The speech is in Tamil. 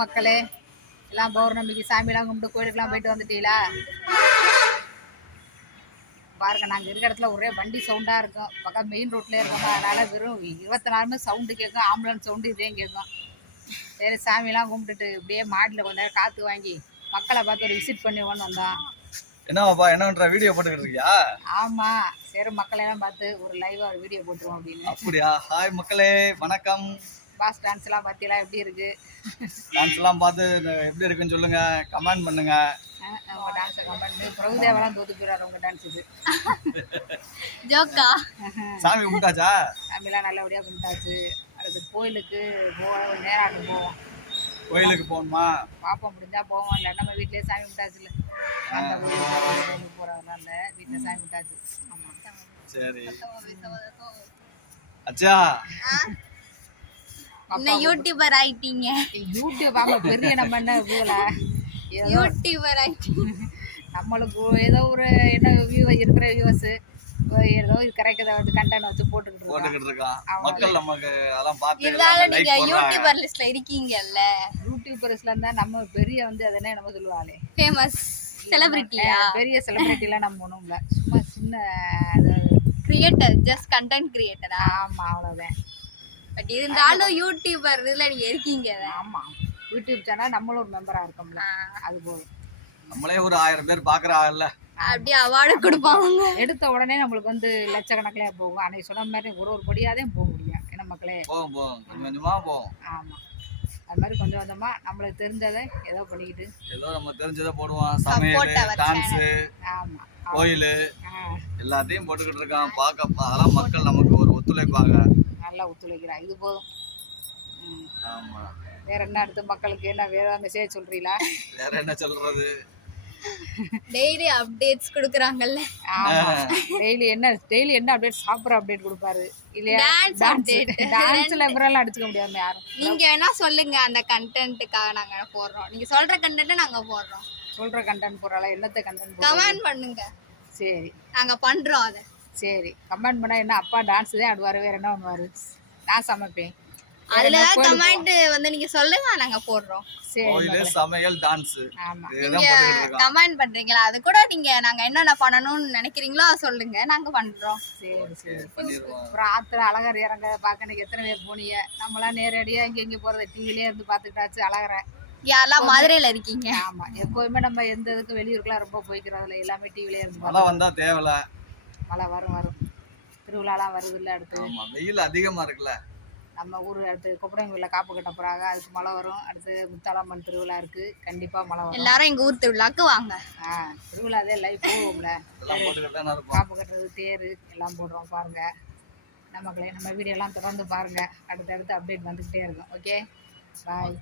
மக்களே, எல்லாம் பௌர்ணமிக்கு சாமியெல்லாம் கும்பிட்டு கோயிலுக்கெல்லாம் போயிட்டு வந்துட்டீங்களா? பாருங்க, நாங்கள் இருக்கிற இடத்துல ஒரே வண்டி சவுண்டாக இருக்கும். பக்கம் மெயின் ரோட்லேயே இருக்கோம். அதனால் வெறும் 24 சவுண்டு கேட்கும். ஆம்புலன்ஸ் சவுண்டு இதையும் கேட்கும். சரி, சாமியெல்லாம் கும்பிட்டுட்டு இப்படியே மாடியில் கொஞ்ச நேரம் காற்று வாங்கி மக்களை பார்த்து ஒரு விசிட் பண்ணுவோன்னு வந்தோம். என்னப்பா என்ன பண்ற? வீடியோ போட்டுக்கிட்டு இருக்கியா? ஆமா, சரி மக்களெல்லாம் பார்த்து ஒரு லைவா ஒரு வீடியோ போட்டுருவோம் அப்படின்னு. அப்படியா? ஹாய் மக்களே, வணக்கம். பாஸ் டான்ஸ்லாம் பார்த்தீங்களா? எப்படி இருக்கு? டான்ஸ்லாம் பார்த்து எப்படி இருக்குன்னு சொல்லுங்க, கமெண்ட் பண்ணுங்க. உங்க டான்ஸை கமெண்ட் பண்ணி பிரபுதேவெல்லாம் தோத்து போயிடாரு உங்க டான்ஸ் இது. ஜோக்கா. சாமி கும்பிட்டாச்சா? சாமியெல்லாம் நல்லபடியாக கும்பிட்டாச்சு. அடுத்து கோயிலுக்கு நேராக போவோம். கோயிலுக்கு போகணுமா? பாப்போம், முடிஞ்சா போவோம். இல்லை நம்ம வீட்டிலேயே சாமி கும்பிட்டாச்சு. இல்லை போகிறதுனால வீட்டில் சாமி கும்பிட்டாச்சு. ஆமாம், சரி. அச்சா, என்ன யூடியூபர் ஆயிட்டீங்க? யூடியூப் ஆமா, பெரிய நம்ம என்ன போல யூடியூபர் ஆயிட்டீங்க. நம்மளுக்கு ஏதோ ஒரு என்ன இருக்கிற வியூவர்ஸ் ஏதோ இது கரெக்டாக வந்து கண்டென்ட் வச்சு போட்டுக்கிட்டு இருக்கான். மக்கள் நமக்கு அதெல்லாம் பார்த்து இருந்தாலும் நீங்க யூடியூபர் லிஸ்ட்ல இருக்கீங்கல்ல. யூடியூபர்ஸ்ல இருந்தா நம்ம பெரிய வந்து அது என்ன நம்ம சொல்லுவாங்களே, ஃபேமஸ் செலிபிரிட்டியா? பெரிய செலிபிரிட்டிலாம் நம்ம ஒன்றும் இல்லை, சும்மா சின்ன கிரியேட்டர், ஜஸ்ட் கண்டென்ட் கிரியேட்டரா? ஆமா, அவ்வளோதான். பட் இருந்தாலும் யூடியூபர் இதுல நீங்க இருக்கீங்க. ஆமா, யூடியூப் சேனல் நம்மளும் ஒரு மெம்பரா இருக்கோம்ல, அது போதும். நம்மளே ஒரு 1000 பேர் பாக்குறாங்கல்ல, அப்படியே அவார்டு கொடுப்பாங்க. எடுத்த உடனே நம்மளுக்கு வந்து லட்சக்கணக்கிலே போகும். அன்னைக்கு சொன்ன மாதிரி ஒரு படியாதான் போக முடியும். என்ன மக்களே, போகும் கொஞ்சம் கொஞ்சமா போகும். ஆமா, அது மாதிரி கொஞ்சம் கொஞ்சமா நம்மளுக்கு தெரிஞ்சதை ஏதோ பண்ணிக்கிட்டு ஏதோ நம்ம தெரிஞ்சதை போடுவோம். சமையல், டான்ஸ், ஆமா, கோயிலு எல்லாத்தையும் போட்டுக்கிட்டு இருக்கான். பார்க்க அதெல்லாம் மக்கள் நமக்கு ஒரு ஒத்துழைப்பாங்க, நல்லா ஒத்துழைக்கிறான். இது போதும். ஆமா. வேற என்ன அடுத்து மக்களுக்கு என்ன வேற மெசேஜ் சொல்றீங்களா? வேற என்ன சொல்றது? டெய்லி அப்டேட்ஸ் கொடுக்குறாங்கல்ல. ஆமா, டெய்லி என்ன அப்டேட், சாப்பிட்ற அப்டேட் கொடுப்பாரு இல்லையா? டான்ஸ்ல எல்லாம் அடிச்சுக்க முடியாம யாரும். நீங்க வேணா சொல்லுங்க, அந்த கண்டென்ட்டுக்காக நாங்க போடுறோம். நீங்க சொல்ற கண்டென்ட்டை நாங்க போடுறோம். சொல்ற கண்டென்ட் போறாளா? என்னத்த கண்டென்ட்? கமெண்ட் பண்ணுங்க. சரி, நாங்க பண்றோம் அதை. சரி, கமெண்ட் பண்ணா என்ன? அப்பா டான்ஸ் தான் ஆடுவாரு, வேற என்ன பண்ணுவாரு? நான் சமைப்பேன். அதுலதான் கமெண்ட் வந்து நீங்க சொல்லுங்க, நாங்க போடுறோம். கோயிலு, சமையல், டான்ஸ், ஆமா, நீங்க கமெண்ட் பண்றீங்களா? அது கூட நீங்க நாங்க என்னென்ன பண்ணணும்னு நினைக்கிறீங்களோ சொல்லுங்க, நாங்க பண்றோம். சரி சரி, அப்புறம் ஆத்துல அழகர் இறங்க பார்க்க எத்தனை பேர் போனீங்க? நம்மளாம் நேரடியா இங்க போறது டிவிலே இருந்து பாத்துக்கிட்டாச்சு. அழகரை யாரெல்லாம் மதுரையில இருக்கீங்க? ஆமா, எப்போதுமே நம்ம எந்த இதுக்கு வெளியூருக்குலாம் ரொம்ப போய்க்கிறதுல, எல்லாமே டிவிலே இருந்து. மழை வந்தா தேவல, மழை வரும். திருவிழாலாம் வருது இல்ல. அடுத்து வெயில் அதிகமா இருக்குல்ல. நம்ம ஊர் அடுத்து கொப்படங்கூரில் காப்பு கட்ட போறாங்க, அதுக்கு மழை வரும். அடுத்து முத்தாலம்மன் திருவிழா இருக்கு, கண்டிப்பா மழை வரும். எல்லாரும் எங்க ஊர் திருவிழாக்கு வாங்க. திருவிழாதே லைவ் போகும்ல, காப்பு கட்டுறது, தேரு எல்லாம் போடுறோம் பாருங்க. நமக்குள்ளே நம்ம வீடியோ எல்லாம் தொடர்ந்து பாருங்க, அடுத்தடுத்து அப்டேட் வந்துகிட்டே இருக்கும். ஓகே, பாய்.